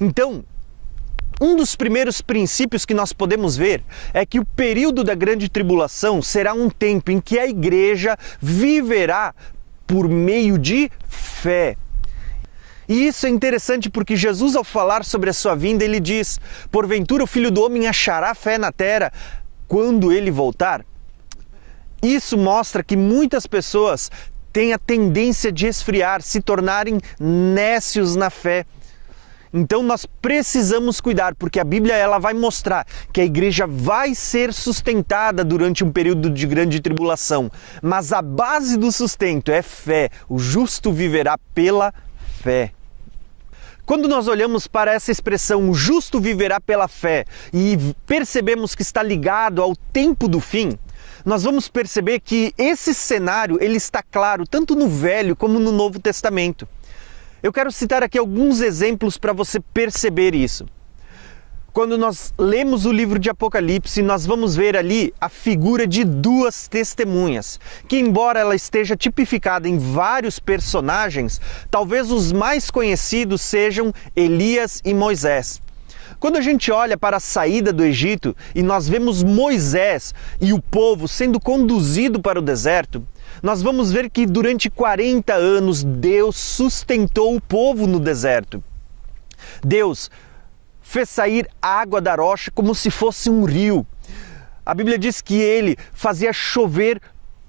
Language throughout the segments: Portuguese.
Então, um dos primeiros princípios que nós podemos ver é que o período da grande tribulação será um tempo em que a igreja viverá por meio de fé. E isso é interessante porque Jesus, ao falar sobre a sua vinda, ele diz: porventura o Filho do Homem achará fé na terra quando ele voltar? Isso mostra que muitas pessoas têm a tendência de esfriar, se tornarem nécios na fé. Então nós precisamos cuidar, porque a Bíblia ela vai mostrar que a igreja vai ser sustentada durante um período de grande tribulação, mas a base do sustento é fé. O justo viverá pela fé. Quando nós olhamos para essa expressão, o justo viverá pela fé, e percebemos que está ligado ao tempo do fim, nós vamos perceber que esse cenário ele está claro tanto no Velho como no Novo Testamento. Eu quero citar aqui alguns exemplos para você perceber isso. Quando nós lemos o livro de Apocalipse, nós vamos ver ali a figura de duas testemunhas, que embora ela esteja tipificada em vários personagens, talvez os mais conhecidos sejam Elias e Moisés. Quando a gente olha para a saída do Egito e nós vemos Moisés e o povo sendo conduzido para o deserto, nós vamos ver que durante 40 anos Deus sustentou o povo no deserto. Deus fez sair água da rocha como se fosse um rio. A Bíblia diz que ele fazia chover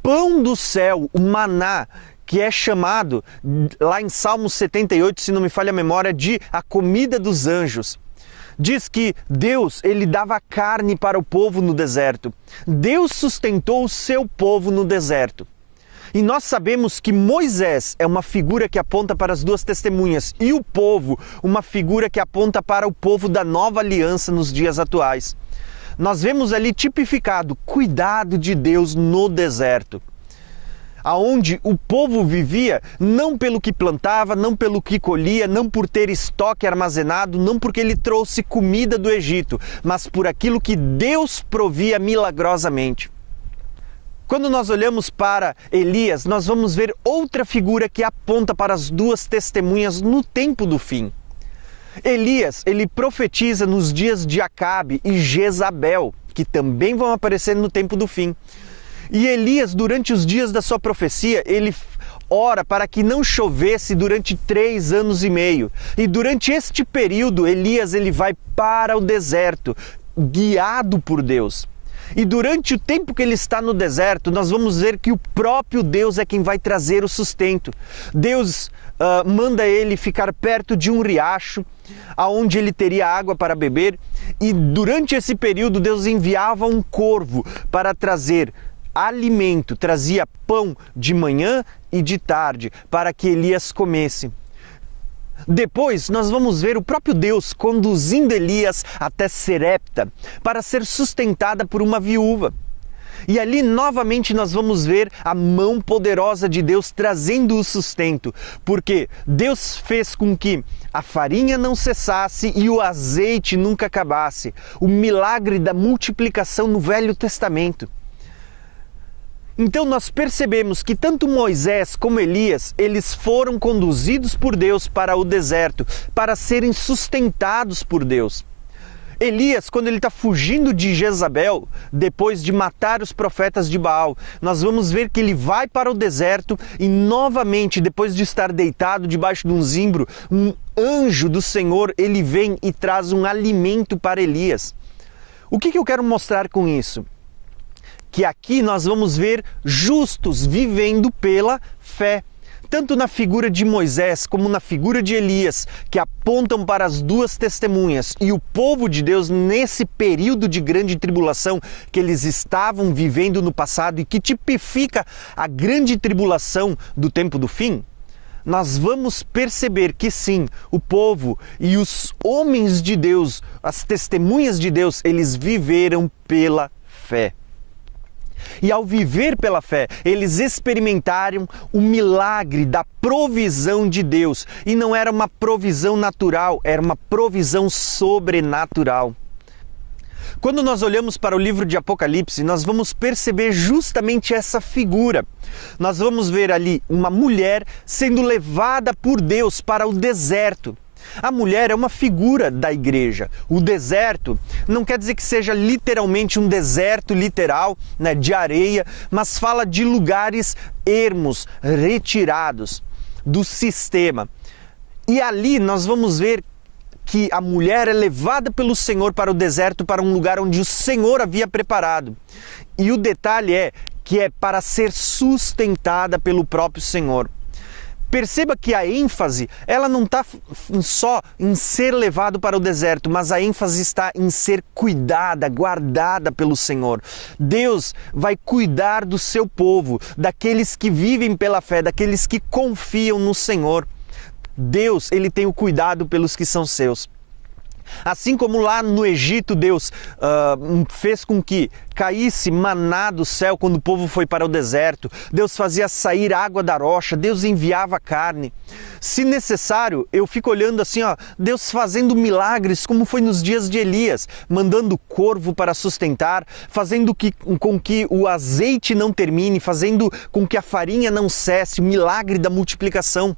pão do céu, o maná, que é chamado, lá em Salmos 78, se não me falha a memória, de a comida dos anjos. Diz que Deus, ele dava carne para o povo no deserto. Deus sustentou o seu povo no deserto. E nós sabemos que Moisés é uma figura que aponta para as duas testemunhas e o povo, uma figura que aponta para o povo da nova aliança nos dias atuais. Nós vemos ali tipificado cuidado de Deus no deserto, aonde o povo vivia não pelo que plantava, não pelo que colhia, não por ter estoque armazenado, não porque ele trouxe comida do Egito, mas por aquilo que Deus provia milagrosamente. Quando nós olhamos para Elias, nós vamos ver outra figura que aponta para as duas testemunhas no tempo do fim. Elias, ele profetiza nos dias de Acabe e Jezabel, que também vão aparecer no tempo do fim. E Elias, durante os dias da sua profecia, ele ora para que não chovesse durante 3 anos e meio. E durante este período, Elias ele vai para o deserto, guiado por Deus. E durante o tempo que ele está no deserto, nós vamos ver que o próprio Deus é quem vai trazer o sustento. Deus manda ele ficar perto de um riacho, aonde ele teria água para beber. E durante esse período, Deus enviava um corvo para trazer alimento, trazia pão de manhã e de tarde, para que Elias comesse. Depois nós vamos ver o próprio Deus conduzindo Elias até Serepta para ser sustentada por uma viúva. E ali novamente nós vamos ver a mão poderosa de Deus trazendo o sustento, porque Deus fez com que a farinha não cessasse e o azeite nunca acabasse. O milagre da multiplicação no Velho Testamento. Então nós percebemos que tanto Moisés como Elias, eles foram conduzidos por Deus para o deserto, para serem sustentados por Deus. Elias, quando ele está fugindo de Jezabel, depois de matar os profetas de Baal, nós vamos ver que ele vai para o deserto e novamente, depois de estar deitado debaixo de um zimbro, um anjo do Senhor, ele vem e traz um alimento para Elias. O que eu quero mostrar com isso? Que aqui nós vamos ver justos vivendo pela fé. Tanto na figura de Moisés como na figura de Elias, que apontam para as duas testemunhas e o povo de Deus nesse período de grande tribulação que eles estavam vivendo no passado e que tipifica a grande tribulação do tempo do fim, nós vamos perceber que sim, o povo e os homens de Deus, as testemunhas de Deus, eles viveram pela fé. E ao viver pela fé, eles experimentaram o milagre da provisão de Deus. E não era uma provisão natural, era uma provisão sobrenatural. Quando nós olhamos para o livro de Apocalipse, nós vamos perceber justamente essa figura. Nós vamos ver ali uma mulher sendo levada por Deus para o deserto. A mulher é uma figura da igreja. O deserto não quer dizer que seja literalmente um deserto literal, né, de areia, mas fala de lugares ermos, retirados do sistema. E ali nós vamos ver que a mulher é levada pelo Senhor para o deserto, para um lugar onde o Senhor havia preparado. E o detalhe é que é para ser sustentada pelo próprio Senhor. Perceba que a ênfase, ela não está só em ser levado para o deserto, mas a ênfase está em ser cuidada, guardada pelo Senhor. Deus vai cuidar do seu povo, daqueles que vivem pela fé, daqueles que confiam no Senhor. Deus, ele tem o cuidado pelos que são seus. Assim como lá no Egito, Deus fez com que caísse maná do céu quando o povo foi para o deserto. Deus fazia sair água da rocha, Deus enviava carne. Se necessário, eu fico olhando assim, Deus fazendo milagres, como foi nos dias de Elias, mandando corvo para sustentar, fazendo com que o azeite não termine, fazendo com que a farinha não cesse, o milagre da multiplicação.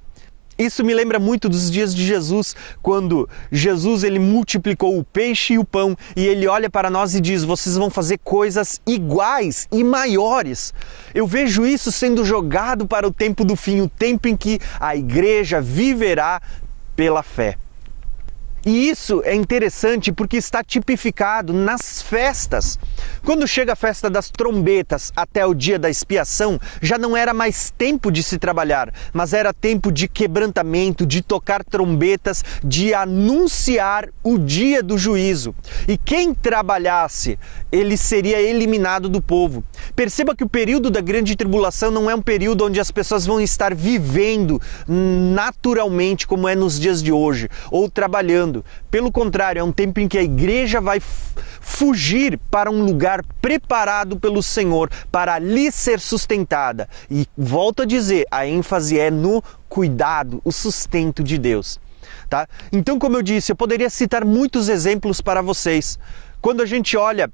Isso me lembra muito dos dias de Jesus, quando Jesus ele multiplicou o peixe e o pão e ele olha para nós e diz, vocês vão fazer coisas iguais e maiores. Eu vejo isso sendo jogado para o tempo do fim, o tempo em que a igreja viverá pela fé. E isso é interessante porque está tipificado nas festas. Quando chega a festa das trombetas até o dia da expiação, já não era mais tempo de se trabalhar, mas era tempo de quebrantamento, de tocar trombetas, de anunciar o dia do juízo. E quem trabalhasse, ele seria eliminado do povo. Perceba que o período da grande tribulação não é um período onde as pessoas vão estar vivendo naturalmente como é nos dias de hoje, ou trabalhando. Pelo contrário, é um tempo em que a igreja vai fugir para um lugar preparado pelo Senhor, para ali ser sustentada. E volto a dizer, a ênfase é no cuidado, o sustento de Deus. Tá? Então, como eu disse, eu poderia citar muitos exemplos para vocês. Quando a gente olha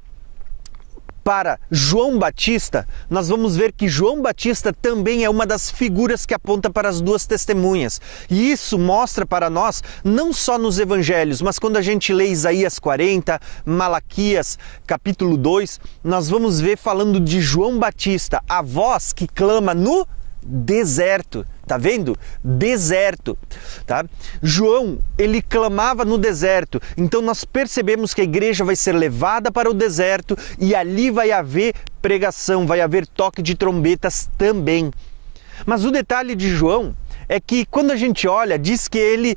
para João Batista, nós vamos ver que João Batista também é uma das figuras que aponta para as duas testemunhas. E isso mostra para nós, não só nos evangelhos, mas quando a gente lê Isaías 40, Malaquias, capítulo 2, nós vamos ver falando de João Batista, a voz que clama no deserto. Tá vendo? Deserto, tá? João, ele clamava no deserto. Então nós percebemos que a igreja vai ser levada para o deserto e ali vai haver pregação, vai haver toque de trombetas também. Mas o detalhe de João é que quando a gente olha, diz que ele...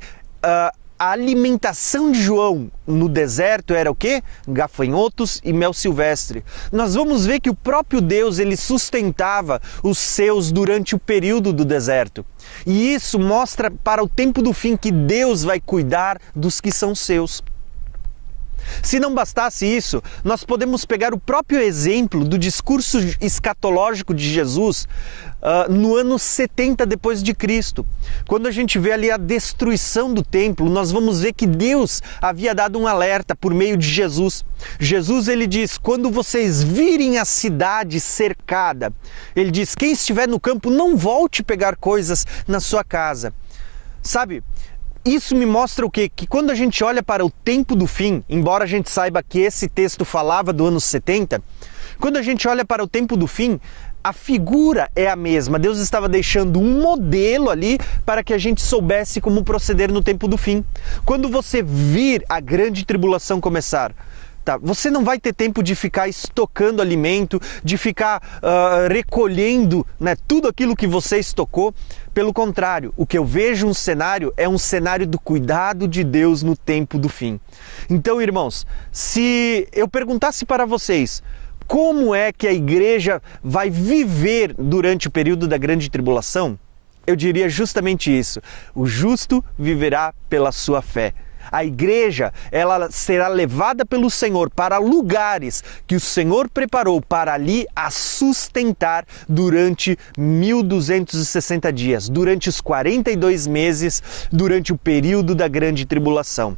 A alimentação de João no deserto era o quê? Gafanhotos e mel silvestre. Nós vamos ver que o próprio Deus ele sustentava os seus durante o período do deserto. E isso mostra para o tempo do fim que Deus vai cuidar dos que são seus. Se não bastasse isso, nós podemos pegar o próprio exemplo do discurso escatológico de Jesus no ano 70 depois de Cristo. Quando a gente vê ali a destruição do templo, nós vamos ver que Deus havia dado um alerta por meio de Jesus. Jesus ele diz, quando vocês virem a cidade cercada, ele diz, quem estiver no campo não volte pegar coisas na sua casa. Sabe? Isso me mostra o quê? Que quando a gente olha para o tempo do fim, embora a gente saiba que esse texto falava do ano 70, quando a gente olha para o tempo do fim, a figura é a mesma. Deus estava deixando um modelo ali para que a gente soubesse como proceder no tempo do fim. Quando você vir a grande tribulação começar, tá, você não vai ter tempo de ficar estocando alimento, de ficar recolhendo, né, tudo aquilo que você estocou. Pelo contrário, o que eu vejo um cenário é um cenário do cuidado de Deus no tempo do fim. Então, irmãos, se eu perguntasse para vocês como é que a igreja vai viver durante o período da grande tribulação, eu diria justamente isso. O justo viverá pela sua fé. A igreja, ela será levada pelo Senhor para lugares que o Senhor preparou para ali a sustentar durante 1260 dias, durante os 42 meses, durante o período da grande tribulação.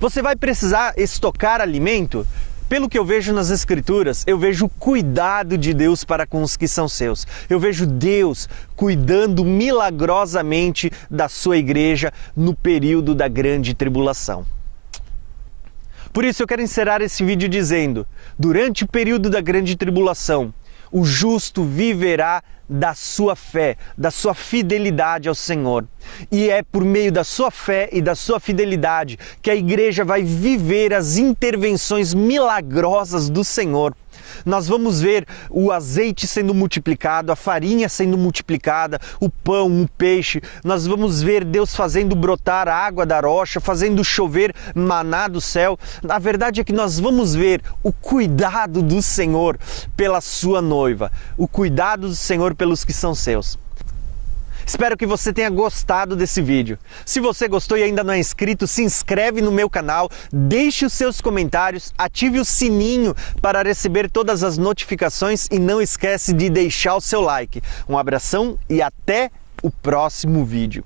Você vai precisar estocar alimento? pelo que eu vejo nas Escrituras, eu vejo o cuidado de Deus para com os que são seus. Eu vejo Deus cuidando milagrosamente da sua igreja no período da grande tribulação. Por isso eu quero encerrar esse vídeo dizendo: durante o período da grande tribulação, o justo viverá da sua fé, da sua fidelidade ao Senhor. E é por meio da sua fé e da sua fidelidade que a igreja vai viver as intervenções milagrosas do Senhor. Nós vamos ver o azeite sendo multiplicado, a farinha sendo multiplicada, o pão, o peixe. Nós vamos ver Deus fazendo brotar a água da rocha, fazendo chover maná do céu. A verdade é que nós vamos ver o cuidado do Senhor pela sua noiva, o cuidado do Senhor pelos que são seus. Espero que você tenha gostado desse vídeo. Se você gostou e ainda não é inscrito, se inscreve no meu canal, deixe os seus comentários, ative o sininho para receber todas as notificações e não esquece de deixar o seu like. Um abração e até o próximo vídeo.